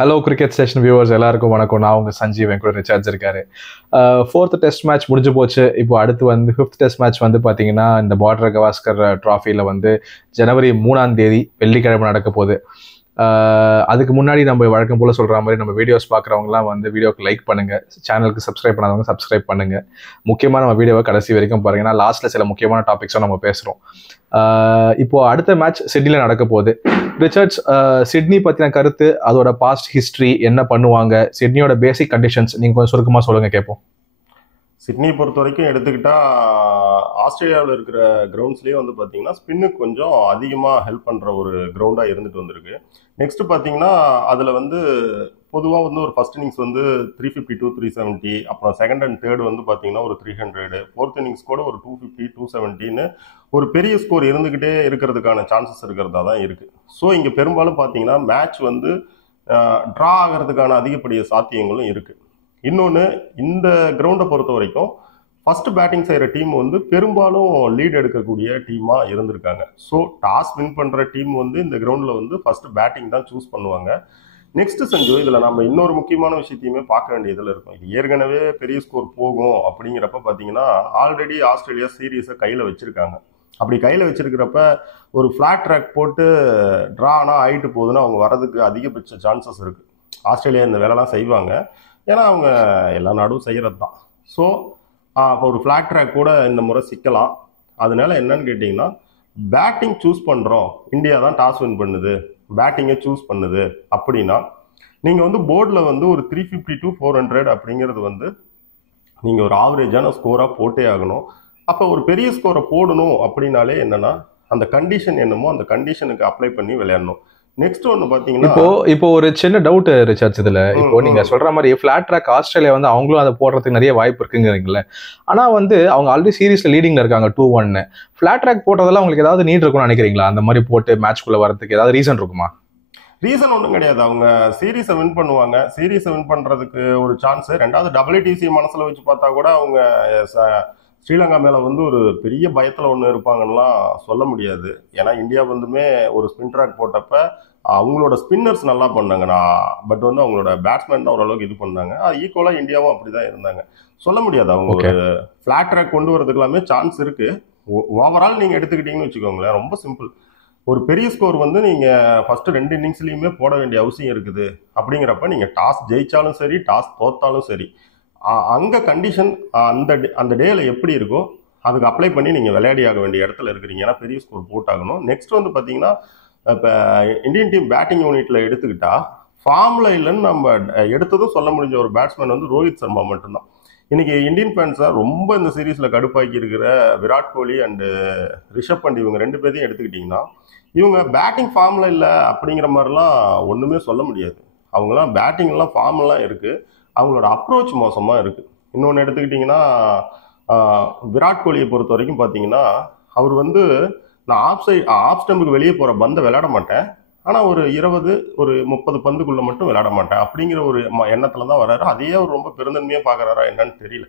Hello cricket station viewers எல்லாருக்கும் வணக்கம். நான் உங்கள் சஞ்சீவ், என் கூட ரிச்சார்ஜ் இருக்காரு. ஃபோர்த் டெஸ்ட் மேட்ச் முடிஞ்சு போச்சு. இப்போ அடுத்து வந்து ஃபிஃப்த் டெஸ்ட் மேட்ச் வந்து பார்த்தீங்கன்னா இந்த பார்டர் கவாஸ்கர் ட்ராஃபியில் வந்து ஜனவரி 3 வெள்ளிக்கிழமை நடக்க போகுது. அதுக்கு முன்னாடி நம்ம வழக்கம் போல் சொல்கிற மாதிரி நம்ம வீடியோஸ் பார்க்குறவங்களாம் வந்து வீடியோக்கு லைக் பண்ணுங்கள், சேனலுக்கு சப்ஸ்கிரைப் பண்ணாதவங்க சப்ஸ்கிரைப் பண்ணுங்கள். முக்கியமாக நம்ம வீடியோவை கடைசி வரைக்கும் பாருங்கன்னா லாஸ்ட்டில் சில முக்கியமான டாபிக்ஸும் நம்ம பேசுகிறோம். இப்போது அடுத்த மேட்ச் சிட்னியில் நடக்க போகுது. ரிச்சர்ட்ஸ், சிட்னி பற்றின கருத்து, அதோட பாஸ்ட் ஹிஸ்ட்ரி, என்ன பண்ணுவாங்க, சிட்னியோட பேசிக் கண்டிஷன்ஸ் நீங்கள் கொஞ்சம் சுருக்கமாக சொல்லுங்கள், கேட்போம். சிட்னியை பொறுத்த வரைக்கும் எடுத்துக்கிட்டால் ஆஸ்திரேலியாவில் இருக்கிற கிரவுண்ட்ஸ்லேயே வந்து பார்த்தீங்கன்னா ஸ்பின்னுக்கு கொஞ்சம் அதிகமாக ஹெல்ப் பண்ணுற ஒரு கிரவுண்டாக இருந்துட்டு வந்திருக்கு. நெக்ஸ்ட்டு பார்த்தீங்கன்னா அதில் வந்து பொதுவாக வந்து ஒரு ஃபர்ஸ்ட் இன்னிங்ஸ் வந்து 352 370, அப்புறம் செகண்ட் அண்ட் தேர்டு வந்து பார்த்தீங்கன்னா ஒரு 300, ஃபோர்த் இன்னிங்ஸ் கூட ஒரு 250 270ன்னு ஒரு பெரிய ஸ்கோர் இருந்துக்கிட்டே இருக்கிறதுக்கான சான்சஸ் இருக்கிறதா தான் இருக்குது. ஸோ இங்கே பெரும்பாலும் பார்த்தீங்கன்னா மேட்ச் வந்து ட்ரா ஆகிறதுக்கான அதிகப்படிய சாத்தியங்களும் இருக்குது. இன்னொன்று, இந்த கிரவுண்டை பொறுத்த வரைக்கும் ஃபர்ஸ்ட் பேட்டிங் செய்கிற டீம் வந்து பெரும்பாலும் லீட் எடுக்கக்கூடிய டீமாக இருந்திருக்காங்க. ஸோ டாஸ் வின் பண்ணுற டீம் வந்து இந்த கிரவுண்டில் வந்து ஃபர்ஸ்ட் பேட்டிங் தான் சூஸ் பண்ணுவாங்க. நெக்ஸ்ட் சஞ்சு, இதில் நம்ம இன்னொரு முக்கியமான விஷயத்தையுமே பார்க்க வேண்டியதில் இருக்கும். இது ஏற்கனவே பெரிய ஸ்கோர் போகும் அப்படிங்கிறப்ப பார்த்தீங்கன்னா ஆல்ரெடி ஆஸ்திரேலியா சீரீஸை கையில் வச்சுருக்காங்க. அப்படி கையில் வச்சிருக்கிறப்ப ஒரு ஃப்ளாட் ட்ராக் போட்டு ட்ரானா ஆகிட்டு போகுதுன்னா அவங்க வரதுக்கு அதிகபட்ச சான்சஸ் இருக்குது. ஆஸ்திரேலியா இந்த வேலைலாம் செய்வாங்க, ஏன்னா அவங்க எல்லா நாடும் செய்கிறது தான். ஸோ இப்போ ஒரு ஃப்ளாட் ட்ராக் கூட இந்த முறை சிக்கலாம். அதனால என்னன்னு கேட்டிங்கன்னா, பேட்டிங் சூஸ் பண்ணுறோம், இந்தியா தான் டாஸ் வின் பண்ணுது, பேட்டிங்கை சூஸ் பண்ணுது அப்படின்னா நீங்கள் வந்து போர்டில் வந்து ஒரு 350 to 400 அப்படிங்கிறது வந்து நீங்கள் ஒரு ஆவரேஜான ஸ்கோராக போட்டே ஆகணும். அப்போ ஒரு பெரிய ஸ்கோரை போடணும் அப்படின்னாலே என்னன்னா, அந்த கண்டிஷன் என்னமோ அந்த கண்டிஷனுக்கு அப்ளை பண்ணி விளையாடணும். நெக்ஸ்ட் ஒன்று பார்த்தீங்கன்னா, இப்போ ஒரு சின்ன டவுட் ரிச்சர்ட்ஸ், இதுல இப்போ நீங்க சொல்ற மாதிரி ஃபிளாட் ட்ராக் ஆஸ்திரேலியா வந்து அவங்களும் அதை போடுறதுக்கு நிறைய வாய்ப்பு இருக்குங்கிறீங்களே. ஆனா வந்து அவங்க ஆல்ரெடி சீரீஸ்ல லீடிங்ல இருக்காங்க 2-1. ஃபிளாட் ட்ராக் போட்டதெல்லாம் உங்களுக்கு ஏதாவது நீட் இருக்கும்னு நினைக்கிறீங்களா? அந்த மாதிரி போட்டு மேட்ச்குள்ள வரதுக்கு ஏதாவது ரீசன் இருக்குமா? ரீசன் ஒன்றும் கிடையாது. அவங்க சீரீஸை வின் பண்ணுவாங்க. சீரீஸை வின் பண்ணுறதுக்கு ஒரு சான்ஸு. ரெண்டாவது WTC மனசில் வச்சு பார்த்தா கூட அவங்க ஸ்ரீலங்கா மேலே வந்து ஒரு பெரிய பயத்தில் ஒன்று இருப்பாங்கலாம் சொல்ல முடியாது. ஏன்னா இந்தியா வந்துமே ஒரு ஸ்பின் ட்ராக் போட்டப்ப அவங்களோட ஸ்பின்னர்ஸ் நல்லா பண்ணாங்க. பட் வந்து அவங்களோட பேட்ஸ்மேன் தான் ஓரளவுக்கு இது பண்ணாங்க. அது ஈக்குவலாக இந்தியாவும் அப்படி தான் இருந்தாங்க. சொல்ல முடியாது. அவங்க ஒரு ஃப்ளாட் ட்ராக் கொண்டு வரதுக்கு எல்லாமே சான்ஸ் இருக்குது. ஓவரால் நீங்கள் எடுத்துக்கிட்டீங்கன்னு வச்சுக்கோங்களேன், ரொம்ப சிம்பிள். ஒரு பெரிய ஸ்கோர் வந்து நீங்கள் ஃபஸ்ட்டு 2 இன்னிங்ஸ்லேயுமே போட வேண்டிய அவசியம் இருக்குது. அப்படிங்கிறப்ப நீங்கள் டாஸ் ஜெயித்தாலும் சரி, டாஸ் தோத்தாலும் சரி, அங்கே கண்டிஷன் அந்த டேயில் எப்படி இருக்கோ அதுக்கு அப்ளை பண்ணி நீங்கள் விளையாடி ஆக வேண்டிய இடத்துல இருக்கிறீங்க. ஏன்னா பெரிய ஸ்கோர் போட்டாகணும். நெக்ஸ்ட் வந்து பார்த்தீங்கன்னா, இப்போ இந்தியன் டீம் பேட்டிங் யூனிட்டில் எடுத்துக்கிட்டா ஃபார்மில் இல்லைன்னு நம்ம எடுத்ததும் சொல்ல முடிஞ்ச ஒரு பேட்ஸ்மேன் வந்து ரோஹித் சர்மா மட்டும்தான். இன்னைக்கு இந்தியன் ஃபேன்ஸை ரொம்ப இந்த சீரீஸில் கடுப்பாக்கி இருக்கிற விராட் கோலி அண்டு ரிஷப் பண்ட், இவங்க 2 பேரையும் எடுத்துக்கிட்டிங்கன்னா இவங்க பேட்டிங் ஃபார்மில் இல்லை அப்படிங்கிற மாதிரிலாம் ஒன்றுமே சொல்ல முடியாது. அவங்களாம் பேட்டிங்லாம் ஃபார்ம்லாம் இருக்குது, அவங்களோட அப்ரோச் மோசமாக இருக்குது. இன்னொன்று எடுத்துக்கிட்டிங்கன்னா, விராட் கோலியை பொறுத்த வரைக்கும் பார்த்தீங்கன்னா, அவர் வந்து நான் ஆஃப் ஸ்டம்புக்கு வெளியே போகிற பந்தை விளையாட மாட்டேன், ஆனால் ஒரு 20 ஒரு 30 பந்துக்குள்ளே மட்டும் விளையாட மாட்டேன் அப்படிங்கிற ஒரு எண்ணத்தில் தான் வர்றாரு. அதையே அவர் ரொம்ப பெருந்தன்மையாக பார்க்குறாரா என்னன்னு தெரியல.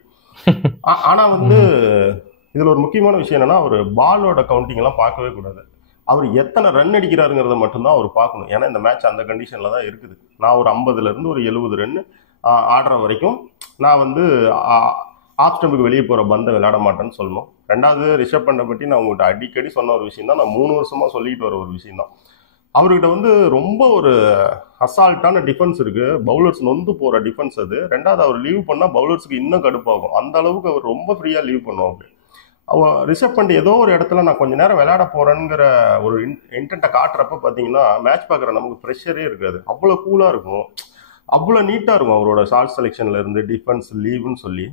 ஆனால் வந்து இதில் ஒரு முக்கியமான விஷயம் என்னென்னா, அவர் பாலோட கவுண்டிங்லாம் பார்க்கவே கூடாது. அவர் எத்தனை ரன் அடிக்கிறாருங்கிறத மட்டும்தான் அவர் பார்க்கணும். ஏன்னா இந்த மேட்ச் அந்த கண்டிஷனில் தான் இருக்குது. நான் ஒரு 50லேருந்து ஒரு 70 ரன் ஆடுற வரைக்கும் நான் வந்து ஆஃப் ஸ்டம்புக்கு வெளியே போகிற பந்தை விளையாட மாட்டேன்னு சொல்லணும். ரெண்டாவது, ரிஷப் பண்டை பற்றி நான் உங்கள்கிட்ட அடிக்கடி சொன்ன ஒரு விஷயம் தான், நான் 3 வருஷமாக சொல்லிட்டு வர ஒரு விஷயம் தான். அவர்கிட்ட வந்து ரொம்ப ஒரு அசால்ட்டான டிஃபென்ஸ் இருக்குது. பவுலர்ஸ் நொந்து போகிற டிஃபென்ஸ் அது. ரெண்டாவது, அவர் லீவ் பண்ணால் பவுலர்ஸுக்கு இன்னும் கடுப்பாகும். அந்த அளவுக்கு அவர் ரொம்ப ஃப்ரீயாக லீவ் பண்ணுவோம். அப்படி அவன் ரிஷப் பண்ட் ஏதோ ஒரு இடத்துல நான் கொஞ்சம் நேரம் விளையாட போகிறேங்கிற ஒரு இன்டென்ட்டை காட்டுறப்ப பார்த்தீங்கன்னா மேட்ச் பார்க்குற நமக்கு ப்ரெஷரே இருக்காது. அவ்வளோ கூலாக இருக்கும், அவ்வளோ நீட்டாக இருக்கும். அவரோட ஷார்ட் செலெக்ஷன்லேருந்து டிஃபென்ஸ் லீவுன்னு சொல்லி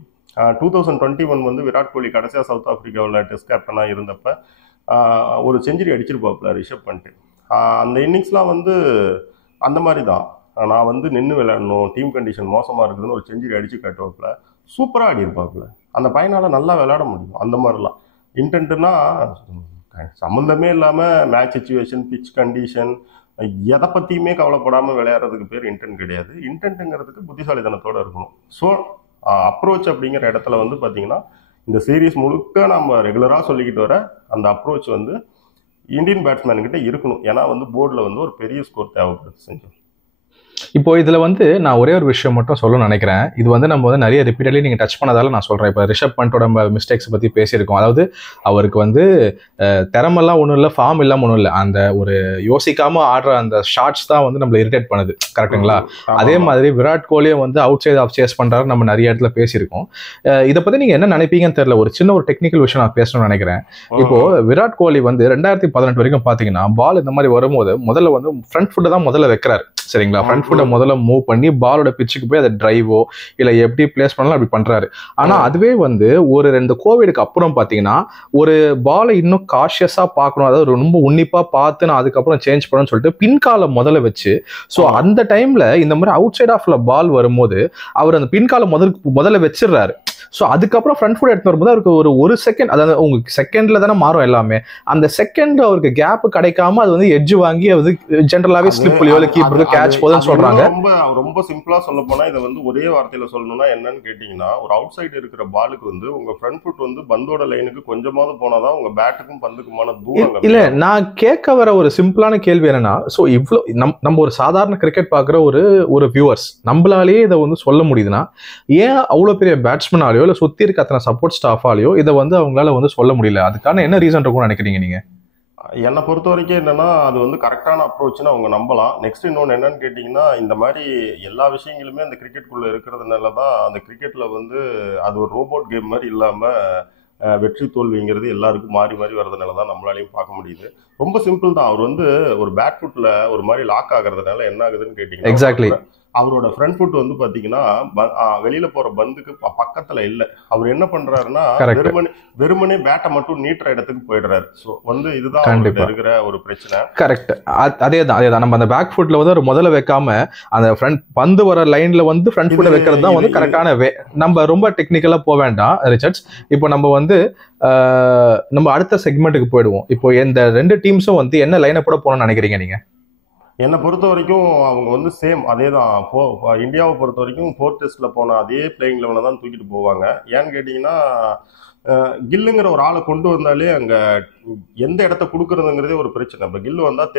2021 வந்து விராட் கோலி கடைசியாக சவுத் ஆஃப்ரிக்காவில் டெஸ்ட் கேப்டனாக இருந்தப்ப ஒரு செஞ்சுரி அடிச்சிருப்பாப்புல ரிஷப் பண்ட். அந்த இன்னிங்ஸ்லாம் வந்து அந்த மாதிரி தான். நான் வந்து நின்று விளையாடணும், டீம் கண்டிஷன் மோசமாக இருக்குதுன்னு ஒரு செஞ்சுரி அடித்து காட்டுவாப்புல. சூப்பராக ஆடி இருப்பாப்புல. அந்த பையனால் நல்லா விளையாட முடியும். அந்த மாதிரிலாம் இன்டென்ட்னா சம்மந்தமே இல்லாமல் மேட்ச் சிச்சுவேஷன், பிச் கண்டிஷன், எதை பற்றியுமே கவலைப்படாமல் விளையாடுறதுக்கு பேர் இன்டென்ட் கிடையாது. இன்டென்ட்டுங்கிறதுக்கு புத்திசாலித்தனத்தோடு இருக்கணும். ஸோ அப்ரோச் அப்படிங்கிற இடத்துல வந்து பார்த்தீங்கன்னா, இந்த சீரீஸ் முழுக்க நம்ம ரெகுலராக சொல்லிக்கிட்டு வர அந்த அப்ரோச் வந்து இந்தியன் பேட்ஸ்மேன்கிட்ட இருக்கணும். ஏன்னா வந்து போர்டில் வந்து ஒரு பெரிய ஸ்கோர் தேவைப்படுது செஞ்சு. இப்போ இதுல வந்து நான் ஒரே ஒரு விஷயம் மட்டும் சொல்லணும்னு நினைக்கிறேன். இது வந்து நம்ம வந்து நிறைய ரிப்பீட்டட்லி நீங்க டச் பண்ணதால நான் சொல்றேன். இப்போ ரிஷப் பண்டோட மிஸ்டேக்ஸ் பத்தி பேசியிருக்கோம். அதாவது அவருக்கு வந்து திறமெல்லாம் ஒன்றும் இல்லை, ஃபார்ம் இல்லாமல் ஒன்றும் இல்லை. அந்த ஒரு யோசிக்காம ஆடுற அந்த ஷாட்ஸ் தான் வந்து நம்மளை இரிட்டேட் பண்ணுது. கரெக்டுங்களா? அதே மாதிரி விராட் கோலியும் வந்து அவுட் சைட் ஆஃப் சேஸ் பண்றாரு, நம்ம நிறைய இடத்துல பேசியிருக்கோம். இதை பத்தி நீங்க என்ன நினைப்பீங்கன்னு தெரியல. ஒரு சின்ன ஒரு டெக்னிக்கல் விஷயம் நான் பேசணும்னு நினைக்கிறேன். இப்போ விராட் கோலி வந்து 2018 வரைக்கும் பாத்தீங்கன்னா பால் இந்த மாதிரி வரும்போது முதல்ல வந்து ஃப்ரண்ட் ஃபுட்டை தான் முதல்ல வைக்கிறாரு. சரிங்களா? ஃப்ரண்ட் ஃபுட்டை முதல்ல மூவ் பண்ணி பாலோட பிச்சுக்கு போய் அதை டிரைவோ இல்லை எப்படி பிளேஸ் பண்ணலாம் அப்படி பண்றாரு. ஆனா அதுவே வந்து ஒரு 2 கோவிடுக்கு அப்புறம் பாத்தீங்கன்னா ஒரு பாலை இன்னும் காஷியஸா பார்க்கணும், அதாவது ரொம்ப உன்னிப்பா பார்த்து நான் அதுக்கப்புறம் சேஞ்ச் பண்ணணும்னு சொல்லிட்டு பின்காலை முதல்ல வச்சு, ஸோ அந்த டைம்ல இந்த மாதிரி அவுட் சைட் ஆஃப்ல பால் வரும்போது அவர் அந்த பின்காலை முதல்ல வச்சிடுறாரு. ஸோ அதுக்கப்புறம் ஃப்ரண்ட் ஃபுட் எடுத்து வரும்போது அவருக்கு ஒரு செகண்ட், அதாவது உங்களுக்கு செகண்ட்ல தானே மாறும் எல்லாமே, அந்த செகண்ட் அவருக்கு கேப் கிடைக்காம அது வந்து எட்ஜ் வாங்கி அது ஜென்ரலாவே ஸ்லிப்லயோ இல்லை கீப்பருக்கு கேட்ச் போதுன்னு சொல்றாங்க. ரொம்ப சிம்பிளா சொல்ல போனா இதை வந்து ஒரே வார்த்தையில சொல்லணும்னா என்னன்னு கேட்டீங்கன்னா, ஒரு அவுட் சைடு இருக்கிற பாலுக்கு வந்து உங்க ஃப்ரண்ட் ஃபுட் வந்து பந்தோட லைனுக்கு கொஞ்சமாவது போனாதான் உங்க பேட்டுக்கும் பந்துக்குமான தூரம். இல்ல, நான் கேட்க வர ஒரு சிம்பிளான கேள்வி என்னன்னா, ஸோ இவ்வளோ நம்ம ஒரு சாதாரண கிரிக்கெட் பார்க்குற ஒரு வியூவர்ஸ் நம்மளாலேயே இதை வந்து சொல்ல முடியுதுன்னா, ஏன் அவ்வளோ பெரிய பேட்ஸ்மேனாலேயோ இல்லை சுற்றி இருக்க அத்தனை சப்போர்ட் ஸ்டாஃபாலேயோ இதை வந்து அவங்களால வந்து சொல்ல முடியல? அதுக்கான என்ன ரீசன் இருக்கும்னு நினைக்கிறீங்க நீங்க? என்னை பொறுத்த வரைக்கும் என்னன்னா, அது வந்து கரெக்டான அப்ரோச்னு அவங்க நம்பலாம். நெக்ஸ்ட் இன்னொன்று என்னன்னு கேட்டிங்கன்னா, இந்த மாதிரி எல்லா விஷயங்களுமே அந்த கிரிக்கெட்டுக்குள்ளே இருக்கிறதுனால தான் அந்த கிரிக்கெட்டில் வந்து அது ஒரு ரோபோட் கேம் மாதிரி இல்லாமல் வெற்றி தோல்விங்கிறது எல்லாருக்கும் மாறி மாறி வர்றதுனால தான் நம்மளாலையும் பார்க்க முடியுது. ரொம்ப சிம்பிள் தான். அவர் வந்து ஒரு பேக் ஃபுட்டில் ஒரு மாதிரி லாக் ஆகிறதுனால என்ன ஆகுதுன்னு கேட்டிங்கன்னா, எக்ஸாக்ட்லி அவரோட ஃப்ரண்ட் ஃபுட் வந்து பாத்தீங்கன்னா வெளியில போற பந்துக்கு பக்கத்துல இல்ல. அவர் என்ன பண்றாருன்னா வெறுமனே பேட்டை மட்டும் நீட்டுற இடத்துக்கு போயிடுறாரு. ஸோ வந்து இதுதான் இருக்கிற ஒரு பிரச்சனை. கரெக்ட். அதேதான் நம்ம அந்த பேக் ஃபுட்ல வந்து ஒரு முதல்ல வைக்காம அந்த ஃப்ரண்ட் பந்து வர லைன்ல வந்து ஃப்ரண்ட் ஃபுட்டை வைக்கிறது தான் வந்து கரெக்டான வே. நம்ம ரொம்ப டெக்னிக்கலா போக வேண்டாம் ரிச்சர்ட்ஸ். இப்போ நம்ம வந்து நம்ம அடுத்த செக்மெண்ட்டுக்கு போயிடுவோம். இப்போ இந்த 2 டீம்ஸும் வந்து என்ன லைனப்போட போகணும்னு நினைக்கிறீங்க நீங்க? என்னை பொறுத்த வரைக்கும் அவங்க வந்து சேம் அதே தான். இந்தியாவை பொறுத்த வரைக்கும் 4th டெஸ்ட்ல போன அதே பிளேயிங் லெவலில் தான் தூக்கிட்டு போவாங்க. ஏன்னு கேட்டிங்கன்னா, கில்லுங்கிற ஒரு ஆளை கொண்டு வந்தாலே அங்கே எந்த இடத்த கொடுக்குறதுங்கிறதே ஒரு பிரச்சனை. இப்போ கில்லு வந்தால்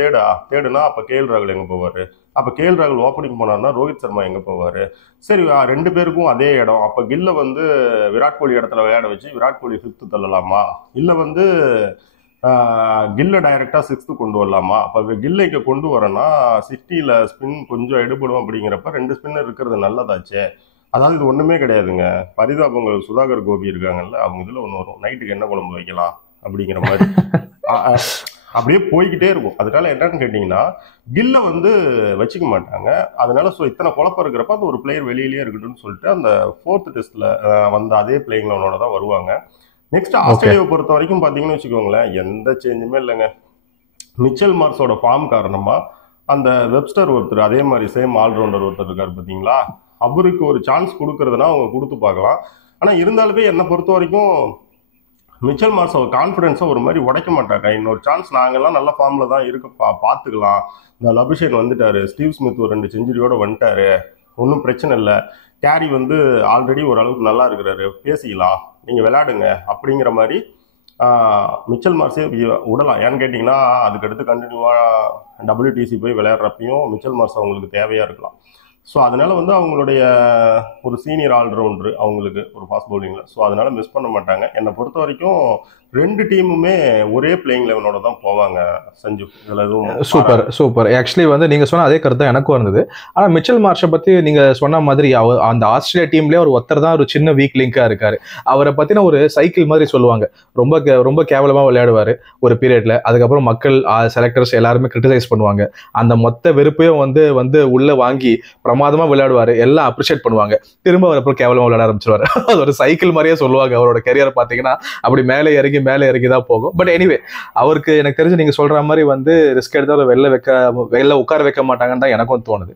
தேடுனா அப்போ கேஎல் ராகுல் எங்கே போவார்? அப்போ கேஎல் ராகுல் ஓப்பனிங் போனார்னா ரோஹித் சர்மா எங்கே போவார்? சரி, 2 பேருக்கும் அதே இடம். அப்போ கில்லை வந்து விராட் கோலி இடத்துல விளையாட வச்சு விராட் கோலி 5th தள்ளலாமா, இல்லை வந்து கில்லை டைரக்டா 6th கொண்டு வரலாமா? அப்போ கில்லை இங்கே கொண்டு வரேன்னா 60ல ஸ்பின் கொஞ்சம் எடுபடும். அப்படிங்கிறப்ப 2 ஸ்பின்னர் இருக்கிறது நல்லதாச்சே. அதாவது இது ஒண்ணுமே கிடையாதுங்க. பரிதாபங்கள் சுதாகர் கோபி இருக்காங்கல்ல, அவங்க இதுல ஒண்ணு வரும், நைட்டுக்கு என்ன குழம்பு வைக்கலாம் அப்படிங்கிற மாதிரி அப்படியே போய்கிட்டே இருக்கும். அதனால என்னன்னு கேட்டீங்கன்னா, கில்ல வந்து வச்சுக்க மாட்டாங்க. அதனால இத்தனை குழப்பம் இருக்கிறப்ப அந்த ஒரு பிளேயர் வெளியிலேயே இருக்கட்டும்னு சொல்லிட்டு அந்த 4th டெஸ்ட்ல வந்த அதே பிளேயிங் லெவனோட தான் வருவாங்க. நெக்ஸ்ட் ஆஸ்திரேலியாவை பொறுத்த வரைக்கும் பாத்தீங்கன்னு வச்சுக்கோங்களேன், எந்த சேஞ்சுமே இல்லைங்க. மிச்சல் மார்ஸோட ஃபார்ம் காரணமா அந்த வெப்ஸ்டர் ஒருத்தர், அதே மாதிரி சேம் ஆல்ரவுண்டர் ஒருத்தர் இருக்காரு பார்த்தீங்களா, அவருக்கு ஒரு சான்ஸ் கொடுக்கறதுனா அவங்க கொடுத்து பார்க்கலாம். ஆனால் இருந்தாலுமே என்னை பொறுத்த வரைக்கும் மிச்சல் மார்ஸ் அவர் கான்ஃபிடென்ஸை ஒரு மாதிரி உடைக்க மாட்டாங்க. இன்னொரு சான்ஸ், நாங்கெல்லாம் நல்ல ஃபார்மில் தான் இருக்க பார்த்துக்கலாம். இந்த அபிஷேக் வந்துட்டாரு, ஸ்டீவ் ஸ்மித் ஒரு 2 செஞ்சுரியோட வந்துட்டாரு, ஒன்றும் பிரச்சனை இல்லை. கேரி வந்து ஆல்ரெடி ஓரளவுக்கு நல்லா இருக்கிறாரு, பேசிக்கலாம், நீங்கள் விளையாடுங்க அப்படிங்கிற மாதிரி மிச்சல் மார்ஸே விடலாம். ஏன்னு கேட்டிங்கன்னா, அதுக்கடுத்து கண்டினியூவாக WTC போய் விளையாடுறப்பையும் மிச்சல் மார்ஸ் அவங்களுக்கு தேவையாக இருக்கலாம். ஸோ அதனால வந்து அவங்களுடைய ஒரு சீனியர் ஆல்ரவுண்டர் அவங்களுக்கு ஒரு ஃபாஸ்ட் பவுலிங்கில், ஸோ அதனால மிஸ் பண்ண மாட்டாங்க. என்னை பொறுத்த வரைக்கும் 2 டீமுமே ஒரே பிளேயிங் லெவனோட தான் போவாங்க சஞ்சு. இதில் எதுவும் சூப்பர். ஆக்சுவலி வந்து நீங்கள் சொன்ன அதே கருத்து தான் எனக்கும் இருந்தது. ஆனால் மிச்சல் மார்ஷை பற்றி நீங்கள் சொன்ன மாதிரி அந்த ஆஸ்திரேலியா டீம்லேயே ஒரு ஒருத்தர் தான் ஒரு சின்ன வீக் லிங்காக இருக்காரு. அவரை பற்றின ஒரு சைக்கிள் மாதிரி சொல்லுவாங்க. ரொம்ப கேவலமாக விளையாடுவார் ஒரு பீரியட்ல, அதுக்கப்புறம் மக்கள் செலக்டர்ஸ் எல்லாருமே கிரிட்டிசைஸ் பண்ணுவாங்க. அந்த மொத்த வெறுப்பையும் வந்து உள்ள வாங்கி பிரமாதமா விளையாடுவாரு, எல்லாம் அப்ரிஷியேட் பண்ணுவாங்க. திரும்ப அவர் அப்புறம் கேவலமா விளையாட ஆரம்பிச்சிருவாரு. அது ஒரு சைக்கிள் மாதிரியே சொல்லுவாங்க. அவரோட கெரியர் பாத்தீங்கன்னா அப்படி மேலே இறங்கி தான் போகும். பட் எனிவே, அவருக்கு எனக்கு தெரிஞ்சு நீங்க சொல்ற மாதிரி வந்து ரிஸ்க் எடுத்து வெளில உட்கார வைக்க மாட்டாங்கன்னு தான் எனக்கும் தோணுது.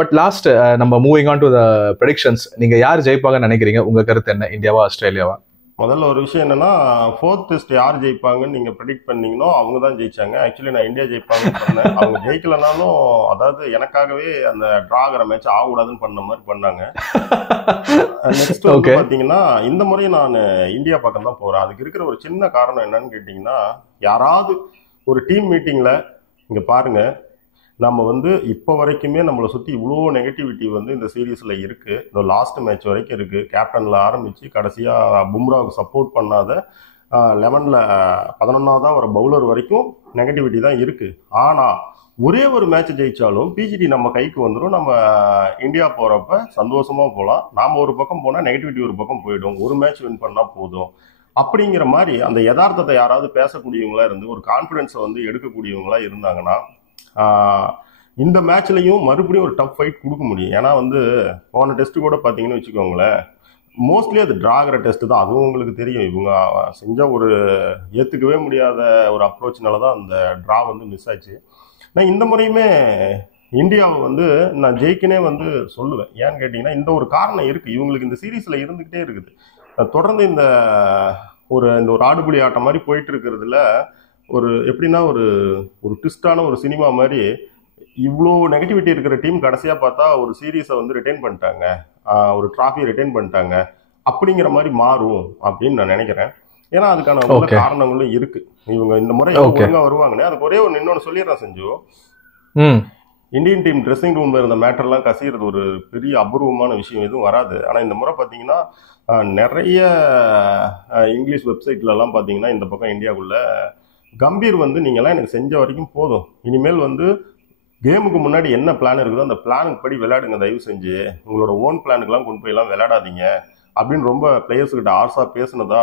பட் லாஸ்ட் நம்ம moving on to the predictions, நீங்க யார் ஜெயிப்பாங்கன்னு நினைக்கிறீங்க? உங்க கருத்து என்ன? இந்தியாவா ஆஸ்திரேலியாவா? முதல்ல ஒரு விஷயம் என்னன்னா, 4th டெஸ்ட் யார் ஜெயிப்பாங்கன்னு நீங்க ப்ரெடிக்ட் பண்ணீங்களோ அவங்க தான் ஜெயிச்சாங்க. ஆக்சுவலி நான் இந்தியா ஜெயிப்பாங்கன்னு சொன்னேன். அவங்க ஜெயிக்கலனாலும், அதாவது எனக்காகவே அந்த டிராகிற மேட்ச் ஆகக்கூடாதுன்னு பண்ண மாதிரி பண்ணாங்க. நெக்ஸ்ட் வந்து பாத்தீங்கன்னா, இந்த முறை நான் இந்தியா பக்கம் தான் போறேன். அதுக்கு இருக்கிற ஒரு சின்ன காரணம் என்னன்னு கேட்டீங்கன்னா, யாராவது ஒரு டீம் மீட்டிங்ல இங்க பாருங்க, நம்ம வந்து இப்போ வரைக்குமே நம்மளை சுற்றி இவ்வளோ நெகட்டிவிட்டி வந்து இந்த சீரீஸில் இருக்குது. இந்த லாஸ்ட் மேட்ச் வரைக்கும் இருக்குது. கேப்டனில் ஆரம்பித்து கடைசியாக பும்ராவுக்கு சப்போர்ட் பண்ணாத 11ல் 11ஆவதாக வர பவுலர் வரைக்கும் நெகட்டிவிட்டி தான் இருக்குது. ஆனால் ஒரே ஒரு மேட்ச் ஜெயிச்சாலும் பிஜிடி நம்ம கைக்கு வந்துடும். நம்ம இந்தியா போகிறப்ப சந்தோஷமாக போகலாம். நாம் ஒரு பக்கம் போனால் நெகட்டிவிட்டி ஒரு பக்கம் போயிடும். ஒரு மேட்ச் வின் பண்ணால் போதும் அப்படிங்கிற மாதிரி அந்த யதார்த்தத்தை யாராவது பேசக்கூடியவங்களா இருந்து ஒரு கான்ஃபிடென்ஸை வந்து எடுக்கக்கூடியவங்களா இருந்தாங்கன்னா இந்த மேட்ச்லையும் மறுபடியும் ஒரு டஃப் ஃபைட் கொடுக்க முடியும். ஏன்னா வந்து போன டெஸ்ட்டு கூட பார்த்தீங்கன்னு வச்சுக்கோங்களேன், மோஸ்ட்லி அது ட்ராகிற டெஸ்ட் தான். அதுவும் உங்களுக்கு தெரியும். இவங்க செஞ்ச ஒரு ஏற்றுக்கவே முடியாத ஒரு அப்ரோச்னால தான் அந்த ட்ரா வந்து மிஸ் ஆச்சு. நான் இந்த முறையுமே இந்தியாவை வந்து நான் ஜெயிக்கனே வந்து சொல்லுவேன். ஏன்னு கேட்டிங்கன்னா இந்த ஒரு காரணம் இருக்குது. இவங்களுக்கு இந்த சீரீஸில் இருந்துக்கிட்டே இருக்குது. தொடர்ந்து இந்த ஒரு ஆடுபுலி ஆட்டம் மாதிரி போயிட்டு இருக்கிறதுல ஒரு எப்படின்னா ஒரு ட்விஸ்டான ஒரு சினிமா மாதிரி இவ்வளோ நெகட்டிவிட்டி இருக்கிற டீம் கடைசியாக பார்த்தா ஒரு சீரீஸை வந்து ரிட்டைன் பண்ணிட்டாங்க, ஒரு ட்ராஃபியை ரிட்டைன் பண்ணிட்டாங்க அப்படிங்கிற மாதிரி மாறும் அப்படின்னு நான் நினைக்கிறேன். ஏன்னா அதுக்கான காரணங்களும் இருக்கு. இவங்க இந்த முறை ஒழுங்காக வருவாங்கன்னு அதுக்கு ஒரே ஒரு இன்னொன்று சொல்லிடுறேன் செஞ்சு. இந்தியன் டீம் ட்ரெஸ்ஸிங் ரூம்ல இருந்த மேட்டர்லாம் கசிகிறது ஒரு பெரிய அபூர்வமான விஷயம் எதுவும் வராது. ஆனால் இந்த முறை பார்த்தீங்கன்னா நிறைய இங்கிலீஷ் வெப்சைட்லலாம் பார்த்தீங்கன்னா இந்த பக்கம் இந்தியாவுக்குள்ள கம்பீர் வந்து நீங்கள்லாம் எனக்கு செஞ்ச வரைக்கும் போதும், இனிமேல் வந்து கேமுக்கு முன்னாடி என்ன பிளான் இருக்குதோ அந்த பிளானுக்கு படி விளையாடுங்க, தயவு செஞ்சு உங்களோட ஓன் பிளானுக்கெல்லாம் கொண்டு போயெல்லாம் விளையாடாதீங்க அப்படின்னு ரொம்ப பிளேயர்ஸ்கிட்ட ஆர்ஸாக பேசுனதா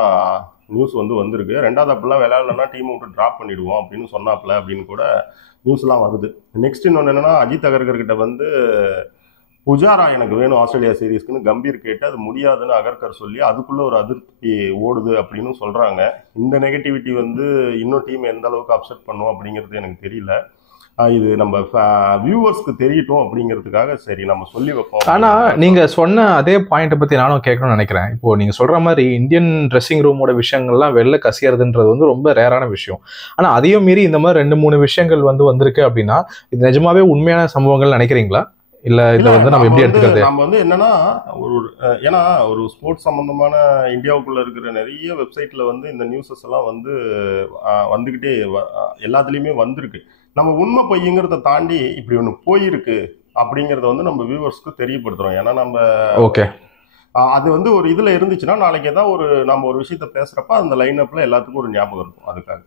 நியூஸ் வந்து வந்திருக்கு. ரெண்டாவது அப்படிலாம் விளையாடலன்னா டீமை விட்டு ட்ராப் பண்ணிடுவோம் அப்படின்னு சொன்னாப்ல அப்படின்னு கூட நியூஸ்லாம் வருது. நெக்ஸ்ட் இன்னொன்று என்னன்னா, அஜித் அகர்கர்கிட்ட வந்து புஜாரா எனக்கு வேணும் ஆஸ்திரேலியா சீரீஸ்க்குன்னு கம்பீர் கேட்டு அது முடியாதுன்னு அகர்கர் சொல்லி அதுக்குள்ள ஒரு அதிருப்தி ஓடுது அப்படின்னு சொல்றாங்க. இந்த நெகட்டிவிட்டி வந்து இன்னும் டீம் எந்த அளவுக்கு அப்செட் பண்ணும் அப்படிங்கிறது எனக்கு தெரியல. இது நம்ம வியூவர்ஸ்க்கு தெரியட்டும் அப்படிங்கிறதுக்காக சரி நம்ம சொல்லி வைப்போம். ஆனா நீங்க சொன்ன அதே பாயிண்ட்டை பத்தி நானும் கேட்கணும்னு நினைக்கிறேன். இப்போ நீங்க சொல்ற மாதிரி இந்தியன் ட்ரெஸ்ஸிங் ரூமோட விஷயங்கள்லாம் வெளில கசியறதுன்றது வந்து ரொம்ப ரேரான விஷயம். ஆனா அதையும் மீறி இந்த மாதிரி 2-3 விஷயங்கள் வந்து வந்திருக்கு அப்படின்னா இது நிஜமாவே உண்மையான சம்பவங்கள் நினைக்கிறீங்களா? இல்ல இதை வந்து நம்ம எப்படி எடுத்துக்கிறது? நம்ம வந்து என்னன்னா ஏன்னா ஒரு ஸ்போர்ட்ஸ் சம்பந்தமான இந்தியாவுக்குள்ள இருக்கிற நிறைய வெப்சைட்ல வந்து இந்த நியூஸஸ் எல்லாம் வந்து வந்துகிட்டே எல்லாத்துலயுமே வந்திருக்கு. நம்ம உண்மை பொய்ங்கிறத தாண்டி இப்படி ஒண்ணு போயிருக்கு அப்படிங்கறத வந்து நம்ம வியூவர்ஸ்க்கு தெரியப்படுத்துறோம். ஏன்னா நம்ம அது வந்து ஒரு இதுல இருந்துச்சுன்னா நாளைக்கு ஏதாவது நம்ம ஒரு விஷயத்த பேசுறப்ப அந்த லைன் அப்ல எல்லாத்துக்கும் ஒரு ஞாபகம் இருக்கும். அதுக்காக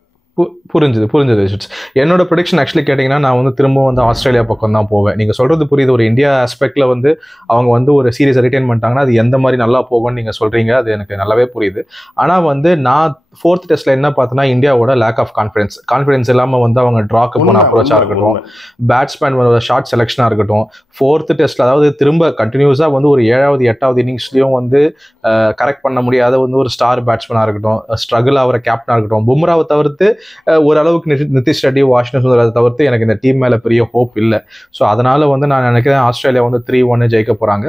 புரிஞ்சது. என்னோட ப்ரெடிக்ஷன் ஆக்சுவலி கேட்டிங்கன்னா நான் வந்து திரும்ப வந்து ஆஸ்திரேலியா பக்கம் தான் போவேன். நீங்கள் சொல்கிறது புரியுது. ஒரு இந்தியா ஆஸ்பெக்டில் வந்து அவங்க வந்து ஒரு சீரீஸை ரிட்டைன் பண்ணிட்டாங்கன்னா அது எந்த மாதிரி நல்லா போகும்னு நீங்கள் சொல்கிறீங்க, அது எனக்கு நல்லாவே புரியுது. ஆனால் வந்து நான் 4th டெஸ்ட்டில் என்ன பார்த்தேன்னா இந்தியாவோட லேக் ஆஃப் கான்ஃபிடன்ஸ் இல்லாமல் வந்து அவங்க ட்ராக்கு போன அப்ரோச்சாக இருக்கட்டும், பேட்ஸ்மேன் ஷார்ட் செலெக்ஷனாக இருக்கட்டும், 4th டெஸ்ட்டில் அதாவது திரும்ப கண்டினியூஸாக வந்து ஒரு 7வது 8வது இன்னிங்ஸ்லையும் வந்து கரெக்ட் பண்ண முடியாத வந்து ஒரு ஸ்டார் பேட்ஸ்மேனாக இருக்கட்டும், ஸ்ட்ரகிள் ஆகிற கேப்டனாக இருக்கட்டும், பும்ராவை தவிர்த்து ஓரளவுக்கு நிதிஷ் ரெட்டி, வாஷிங்டன் சுந்தர் தவிர்த்து எனக்கு இந்த டீம் மேல பெரிய ஹோப் இல்லை. ஸோ அதனால வந்து நான் நினைக்கிறேன் ஆஸ்திரேலியா வந்து 3-1 ஜெயிக்க போறாங்க.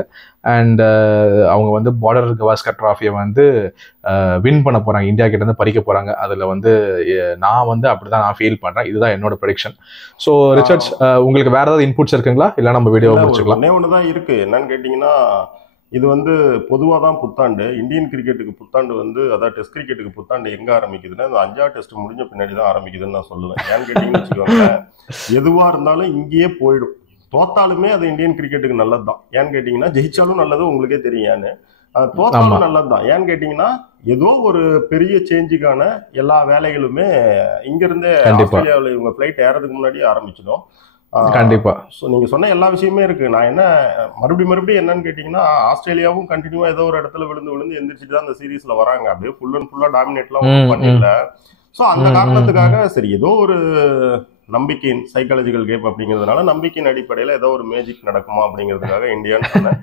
அண்ட் அவங்க வந்து பார்டர் கவாஸ்கர் டிராஃபியை வந்து வின் பண்ண போறாங்க, இந்தியா கிட்ட இருந்து பறிக்க போறாங்க. அதுல வந்து நான் வந்து அப்படிதான் நான் ஃபீல் பண்றேன். இதுதான் என்னோட ப்ரெடிக்ஷன். ஸோ ரிச்சர்ட்ஸ், உங்களுக்கு வேற ஏதாவது இன்புட்ஸ் இருக்குங்களா? இல்லை நம்ம வீடியோ முடிச்சுக்கலாம். ஒண்ணுதான் இருக்கு. என்னன்னு கேட்டீங்கன்னா, இது வந்து பொதுவாக தான் புத்தாண்டு. இந்தியன் கிரிக்கெட்டுக்கு புத்தாண்டு வந்து அதாவது டெஸ்ட் கிரிக்கெட்டுக்கு புத்தாண்டு எங்கே ஆரம்பிக்குதுன்னா இந்த 5வது டெஸ்ட் முடிஞ்ச பின்னாடி தான் ஆரம்பிக்குதுன்னு நான் சொல்லுவேன். ஏன்னு கேட்டிங்கன்னு வச்சுக்கோங்க, எதுவாக இருந்தாலும் இங்கேயே போயிடும். தோத்தாலுமே அது இந்தியன் கிரிக்கெட்டுக்கு நல்லது தான். ஏன்னு கேட்டிங்கன்னா ஜெயிச்சாலும் நல்லது, உங்களுக்கே தெரியும். ஏன்னு தோத்தாலும் நல்லது தான். ஏன்னு கேட்டிங்கன்னா ஏதோ ஒரு பெரிய சேஞ்சுக்கான எல்லா வேலைகளுமே இங்கிருந்தே ஆஸ்திரேலியாவில் இவங்க ஃப்ளைட் ஏறதுக்கு முன்னாடியே ஆரம்பிச்சிடும். கண்டிப்பா. நீங்க சொன்ன எல்லா விஷயமே இருக்கு. நான் என்ன மறுபடியும் என்னன்னு கேட்டீங்கன்னா, ஆஸ்திரேலியாவும் கண்டினியூவா ஏதோ ஒரு இடத்துல விழுந்து எந்திரிச்சிட்டு தான் அந்த சீரீஸ்ல வராங்க. அப்படியே ஃபுல் அண்ட் ஃபுல்லா டாமினேட்லாம் பண்ணல. ஸோ அந்த காரணத்துக்காக சரி ஏதோ ஒரு நம்பிக்கையின் சைக்காலஜிக்கல் கேம் அப்படிங்கிறதுனால நம்பிக்கையின் அடிப்படையில ஏதோ ஒரு மேஜிக் நடக்குமா அப்படிங்கிறதுக்காக இந்தியான்னு சொன்னேன்.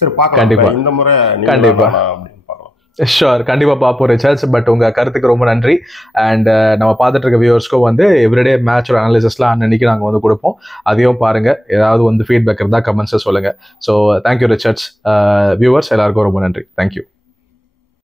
சரி பார்க்கலாம் இந்த முறை கண்டிப்பா அப்படின்னு பார்க்கலாம். ஷோர், கண்டிப்பாக பார்ப்போம் ரிச்சர்ட்ஸ். பட் உங்கள் கருத்துக்கு ரொம்ப நன்றி. அண்ட் நம்ம பார்த்துட்டு இருக்க வியூவர்ஸ்க்கும் வந்து எவ்ரிடே மேட்சோட அனாலிசிஸ்லாம் அன்னைக்கு நாங்கள் வந்து கொடுப்போம். அதையும் பாருங்கள். ஏதாவது வந்து ஃபீட்பேக் இருந்தால் கமெண்ட்ஸை சொல்லுங்கள். So thank you Richards. வியூவர்ஸ் எல்லாருக்கும் ரொம்ப நன்றி. தேங்க்யூ.